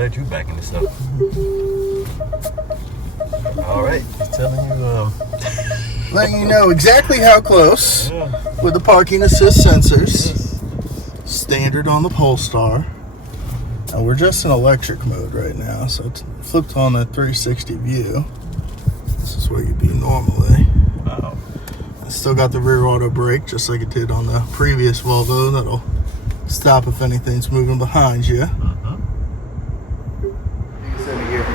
glad you're backing this up. All right, just telling you. Letting you know exactly how close with the parking assist sensors. Standard on the Polestar. Now we're just in electric mode right now, so it's flipped on that 360 view. This is where you'd be normally. Wow. I still got the rear auto brake, just like it did on the previous Volvo. That'll stop if anything's moving behind you.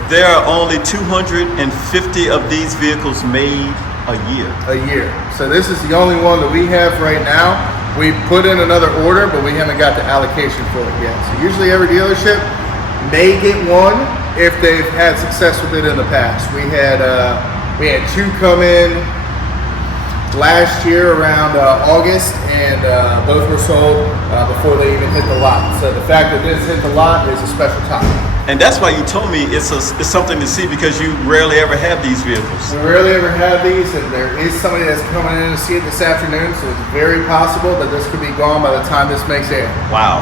There are only 250 of these vehicles made a year. So this is the only one that we have right now. We put in another order, but we haven't got the allocation for it yet. So usually every dealership may get one if they've had success with it in the past. We had two come in last year around August, and both were sold before they even hit the lot. So the fact that this hit the lot is a special topic. And that's why you told me it's something to see, because you rarely ever have these vehicles. We rarely ever have these, and there is somebody that's coming in to see it this afternoon, so it's very possible that this could be gone by the time this makes air. Wow.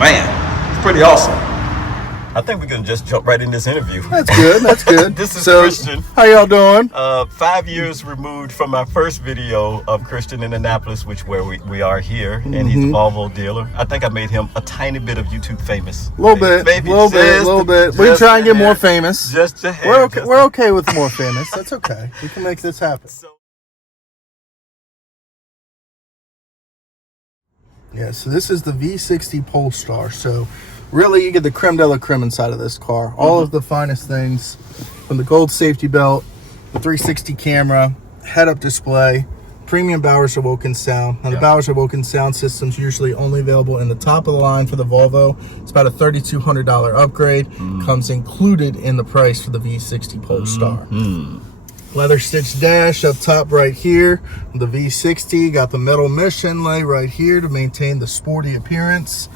Man, it's pretty awesome. I think we can just jump right in this interview. That's good. This is Christian. How y'all doing? 5 years removed from my first video of Christian in Annapolis, where we are here, and he's the Volvo dealer. I think I made him a tiny bit of YouTube famous. A little bit. We try and get more famous. Just a hair. We're okay with more famous. That's okay. We can make this happen. Yeah, so this is the V60 Polestar. So really, you get the creme de la creme inside of this car. All of the finest things, from the gold safety belt, the 360 camera, head-up display, premium Bowers & Wilkins sound. Now, the Bowers & Wilkins sound system's usually only available in the top of the line for the Volvo. It's about a $3,200 upgrade. Comes included in the price for the V60 Polestar. Leather stitched dash up top right here. The V60 got the metal mesh inlay right here to maintain the sporty appearance.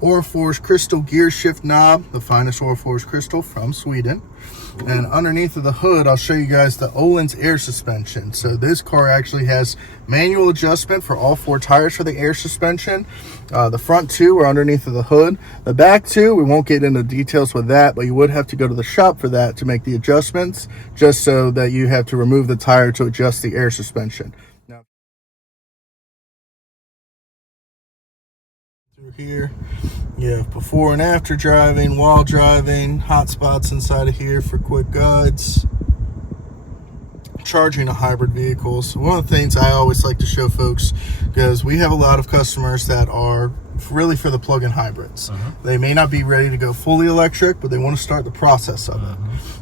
Orfor's crystal gear shift knob, the finest Orfor's crystal from Sweden. And underneath of the hood, I'll show you guys the Öhlins air suspension. So this car actually has manual adjustment for all 4 tires for the air suspension. The front 2 are underneath of the hood. The back 2, we won't get into details with that, but you would have to go to the shop for that to make the adjustments, just so that you have to remove the tire to adjust the air suspension. Now, through here, you have before and after driving, while driving, hot spots inside of here for quick guides. Charging a hybrid vehicle. So one of the things I always like to show folks, because we have a lot of customers that are really for the plug-in hybrids. They may not be ready to go fully electric, but they want to start the process of it.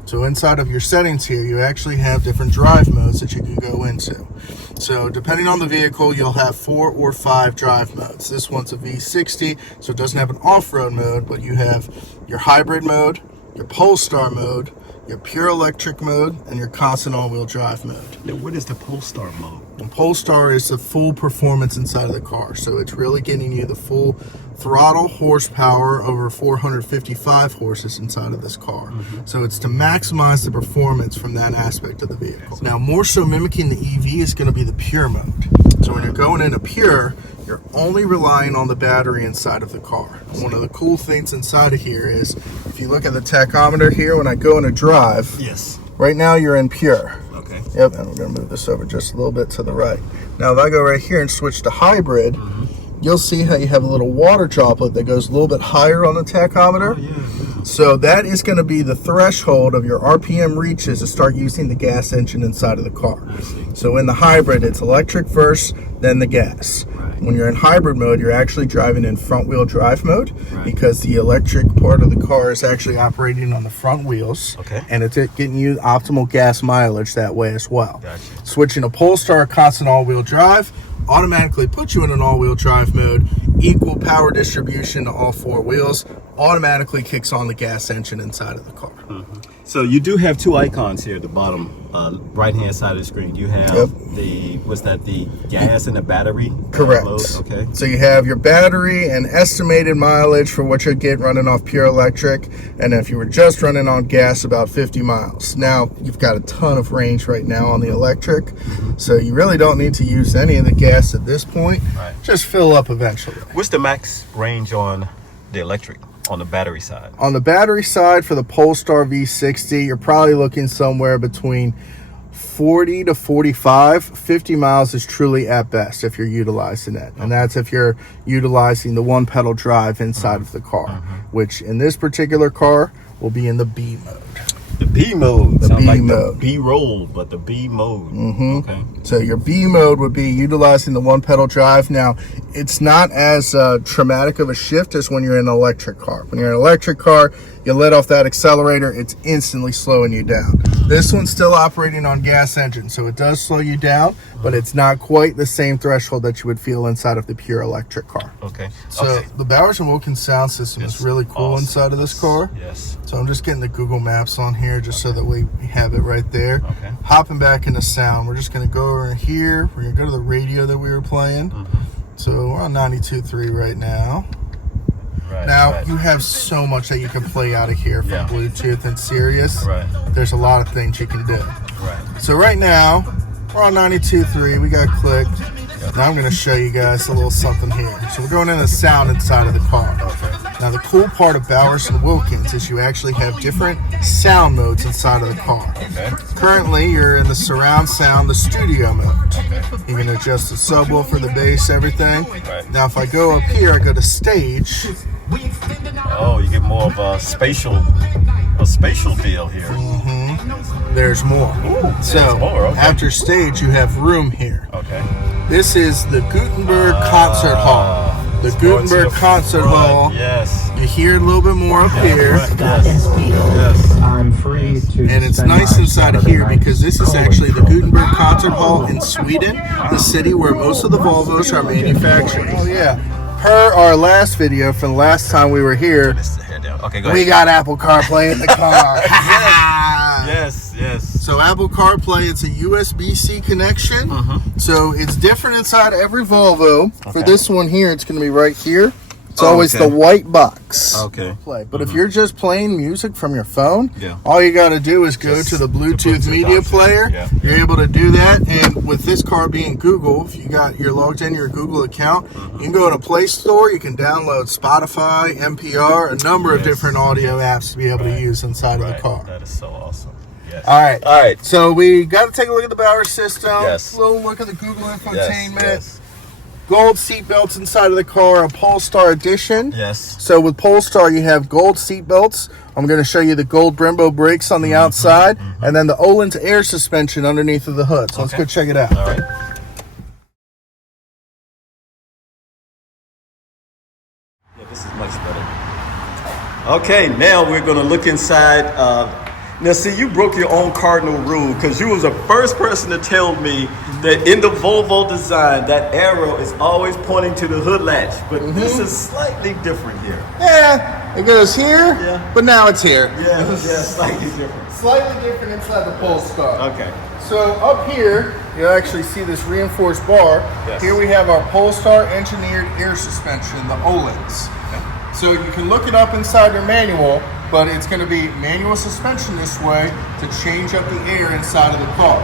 So inside of your settings here, you actually have different drive modes that you can go into. So depending on the vehicle, you'll have 4 or 5 drive modes. This one's a V60, so it doesn't have an off-road mode, but you have your hybrid mode, your Polestar mode, your pure electric mode, and your constant all-wheel drive mode. Now, what is the Polestar mode? And Polestar is the full performance inside of the car. So it's really getting you the full throttle horsepower, over 455 horses inside of this car. So it's to maximize the performance from that aspect of the vehicle. Now, more so mimicking the EV is going to be the pure mode. So when you're going into pure, you're only relying on the battery inside of the car. One of the cool things inside of here is, if you look at the tachometer here, when I go into drive, right now you're in pure. Okay. Yep, and we're gonna move this over just a little bit to the right. Now if I go right here and switch to hybrid, you'll see how you have a little water droplet that goes a little bit higher on the tachometer. So that is going to be the threshold of your RPM reaches to start using the gas engine inside of the car. So in the hybrid, it's electric first, then the gas. When you're in hybrid mode, you're actually driving in front wheel drive mode, because the electric part of the car is actually operating on the front wheels, and it's getting you optimal gas mileage that way as well. Switching to Polestar constant all-wheel drive automatically puts you in an all-wheel drive mode, equal power distribution to all 4 wheels, automatically kicks on the gas engine inside of the car. So you do have 2 icons here at the bottom right hand side of the screen. You have the gas and the battery? Correct. Okay. So you have your battery and estimated mileage for what you'll get running off pure electric, and if you were just running on gas, about 50 miles. Now you've got a ton of range right now on the electric, so you really don't need to use any of the gas at this point. Just fill up eventually. What's the max range on the electric? On the battery side. On the battery side for the Polestar V60, you're probably looking somewhere between 40 to 45. 50 miles is truly at best if you're utilizing it. And that's if you're utilizing the one pedal drive inside of the car, which in this particular car will be in the B mode. The B mode. The Sound B like mode. The B roll, but the B mode. Okay. So your B mode would be utilizing the one pedal drive. Now, it's not as traumatic of a shift as when you're in an electric car. When you're in an electric car, you let off that accelerator, it's instantly slowing you down. This one's still operating on gas engine, so it does slow you down, but it's not quite the same threshold that you would feel inside of the pure electric car. Okay. So the Bowers & Wilkins sound system is really cool inside of this car. Yes. So I'm just getting the Google Maps on here just so that we have it right there. Okay. Hopping back into sound, we're just going to go over here. We're going to go to the radio that we were playing. So we're on 92.3 right now. Now, you have so much that you can play out of here from Bluetooth and Sirius. There's a lot of things you can do. So right now, we're on 92.3. We got clicked. Now I'm going to show you guys a little something here. So we're going into sound inside of the car. Now the cool part of Bowers & Wilkins is you actually have different sound modes inside of the car. Currently, you're in the surround sound, the studio mode. You can adjust the subwoofer, the bass, everything. Now if I go up here, I go to stage. Oh, you get more of a spatial deal here. There's more. So after stage, you have room here. This is the Gutenberg Concert Hall. The Gutenberg Concert Hall. Yes. You hear a little bit more up here. Yes. I'm free to And it's nice inside of here because this is actually the Gutenberg Concert Hall in Sweden, the city where most of the Volvos are manufactured. Oh yeah. Per our last video from the last time we were here, Okay, go ahead. we got Apple CarPlay in the car. Yes, yes. So Apple CarPlay, it's a USB-C connection. So it's different inside every Volvo. For this one here, it's going to be right here. It's always the white box. Play. But if you're just playing music from your phone, all you got to do is go to the Bluetooth media player. You're able to do that. And with this car being Google, if you're logged in your Google account, you can go to Play Store. You can download Spotify, NPR, a number of different audio apps to be able to use inside of the car. That is so awesome. All right. So we got to take a look at the Bowers system. A little look at the Google infotainment. Gold seat belts inside of the car, a Polestar edition. So with Polestar, you have gold seat belts. I'm going to show you the gold Brembo brakes on the outside, and then the Öhlins air suspension underneath of the hood. So let's go check it out. All right. Yeah, this is much better. Okay, now we're going to look inside. Now, see, you broke your own cardinal rule because you was the first person to tell me that in the Volvo design, that arrow is always pointing to the hood latch. But this is slightly different here. Yeah, it goes here, but now it's here. Yeah, slightly different. Slightly different inside the Polestar. Okay. So up here, you'll actually see this reinforced bar. Here we have our Polestar Engineered air suspension, the Öhlins. So you can look it up inside your manual, but it's going to be manual suspension this way to change up the air inside of the car.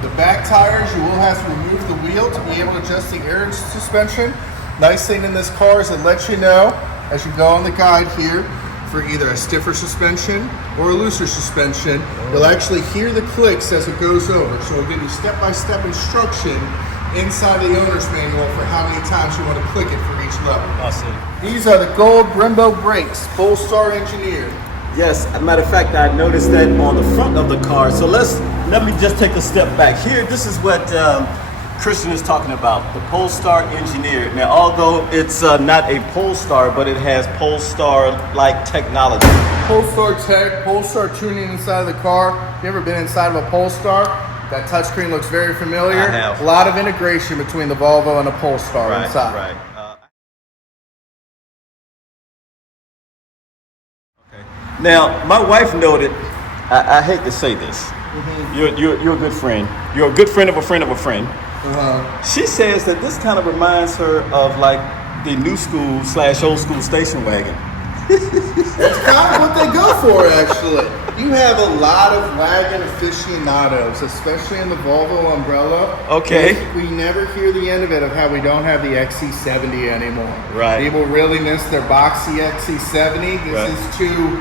The back tires, you will have to remove the wheel to be able to adjust the air suspension. Nice thing in this car is it lets you know, as you go on the guide here, for either a stiffer suspension or a looser suspension. You'll actually hear the clicks as it goes over. So it'll give you step-by-step instruction inside the owner's manual for how many times you want to click it for each level. I see. These are the gold Brembo brakes, Polestar Engineered. Yes, as a matter of fact, I noticed that on the front of the car. So let me just take a step back here. This is what Christian is talking about, the Polestar Engineered. Now, although it's not a Polestar, but it has Polestar-like technology. Polestar tech, Polestar tuning inside of the car. If you ever been inside of a Polestar, that touchscreen looks very familiar. I have. A lot of integration between the Volvo and the Polestar inside. Right. Now, my wife noted, I hate to say this, you're a good friend. You're a good friend of a friend of a friend. She says that this kind of reminds her of like the new school / old school station wagon. That's kind of what they go for, actually. You have a lot of wagon aficionados, especially in the Volvo umbrella. Okay. We never hear the end of it of how we don't have the XC70 anymore. Right. People really miss their boxy XC70. This Right. is too,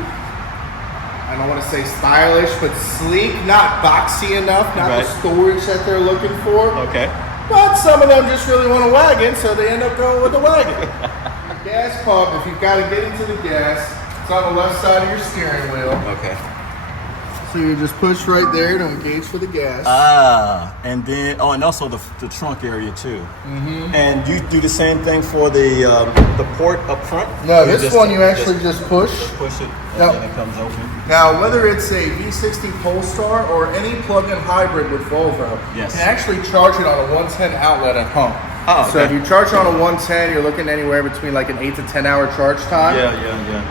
I don't want to say stylish, but sleek, not boxy enough, not Right. the storage that they're looking for. Okay. But some of them just really want a wagon, so they end up going with the wagon. Your gas pump, if you've got to get into the gas, it's on the left side of your steering wheel. Okay. So you just push right there to engage for the gas. And then and also the trunk area too. Mm-hmm. And you do the same thing for the port up front. No, Or this one you actually just push. push it, and Now- then it comes open. Now, whether it's a V60 Polestar or any plug-in hybrid with Volvo, Yes. you can actually charge it on a 110 outlet at home. Oh, So okay. if you charge on a 110, you're looking anywhere between like an 8 to 10 hour charge time. Yeah.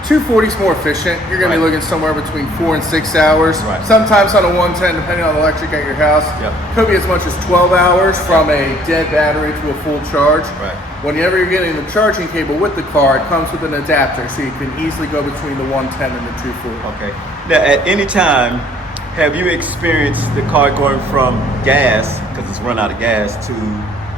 240 is more efficient. You're going to be Right. looking somewhere between 4 and 6 hours. Right. Sometimes on a 110, depending on the electric at your house, Yep. could be as much as 12 hours from a dead battery to a full charge. Right. Whenever you're getting the charging cable with the car, it comes with an adapter, so you can easily go between the 110 and the 240. Okay. Now, at any time, have you experienced the car going from gas, because it's run out of gas, to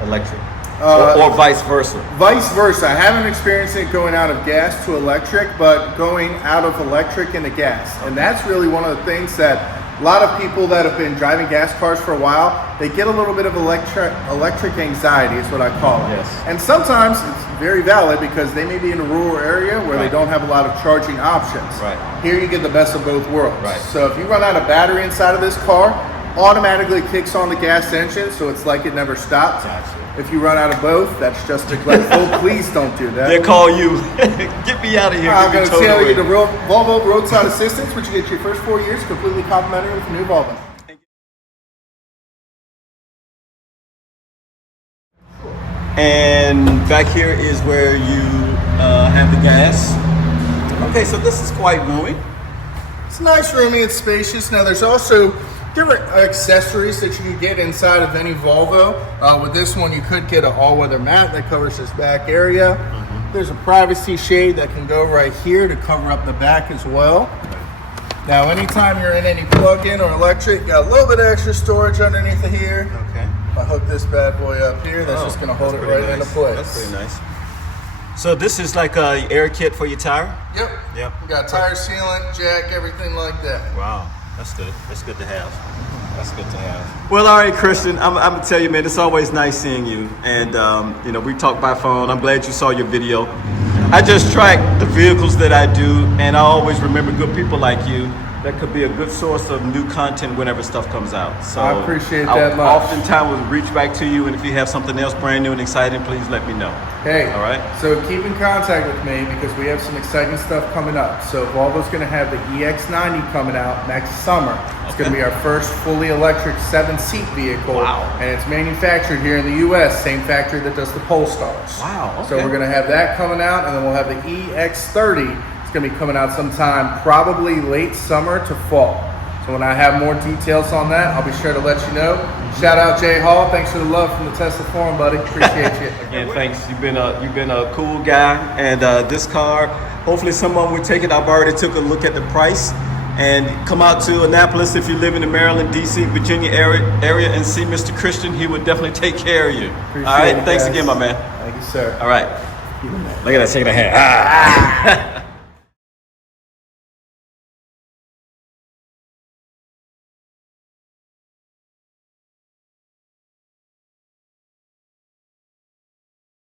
electric? Or vice versa? Vice versa. I haven't experienced it going out of gas to electric, but going out of electric into gas. And that's really one of the things that a lot of people that have been driving gas cars for a while, they get a little bit of electric anxiety is what I call it. Yes. And sometimes it's very valid because they may be in a rural area where they Right. don't have a lot of charging options. Right. Here you get the best of both worlds. Right. So if you run out of battery inside of this car, automatically kicks on the gas engine, so it's like it never stops. Gotcha. If you run out of both, that's just neglectful. Please don't do that. They call you, get me out of here. I'm get going me to tell you towed the away. Volvo roadside assistance, which you get your first 4 years completely complimentary with the new Volvo. And back here is where you have the gas. Okay, so this is quite roomy. It's nice, roomy, it's spacious. Now there's also different accessories that you can get inside of any Volvo. With this one, you could get an all-weather mat that covers this back area. There's a privacy shade that can go right here to cover up the back as well. Now, anytime you're in any plug-in or electric, you got a little bit of extra storage underneath of here. Okay. If I hook this bad boy up here, that's just going to hold it right into place. That's pretty nice. So this is like a air kit for your tire? Yep. Yep. We got tire sealant, jack, everything like that. Wow, that's good. That's good to have. That's good to have. Well, all right, Christian, I'm gonna tell you, man, it's always nice seeing you. And you know, we talk by phone. I'm glad you saw your video. I just track the vehicles that I do, and I always remember good people like you. That could be a good source of new content whenever stuff comes out. So I appreciate that much. Oftentimes will reach back to you, and if you have something else brand new and exciting, please let me know. Hey, All right. So keep in contact with me because we have some exciting stuff coming up. So Volvo's going to have the EX90 coming out next summer. It's going to be our first fully electric 7-seat vehicle. Wow. And it's manufactured here in the U.S., same factory that does the Polestars. Wow, So okay. we're going to have that coming out, and then we'll have the EX30. It's going to be coming out sometime probably late summer to fall. So when I have more details on that, I'll be sure to let you know. Shout out Jay Hall. Thanks for the love from the Tesla Forum, buddy. Appreciate you. Again, thanks. You've been a cool guy, and this car, hopefully someone would take it. I've already took a look at the price, and come out to Annapolis if you live in the Maryland, D.C., Virginia area, and see Mr. Christian. He would definitely take care of you. Appreciate All right, it, thanks guys. again, my man. Thank you, sir. All right, look at that shaking of hand.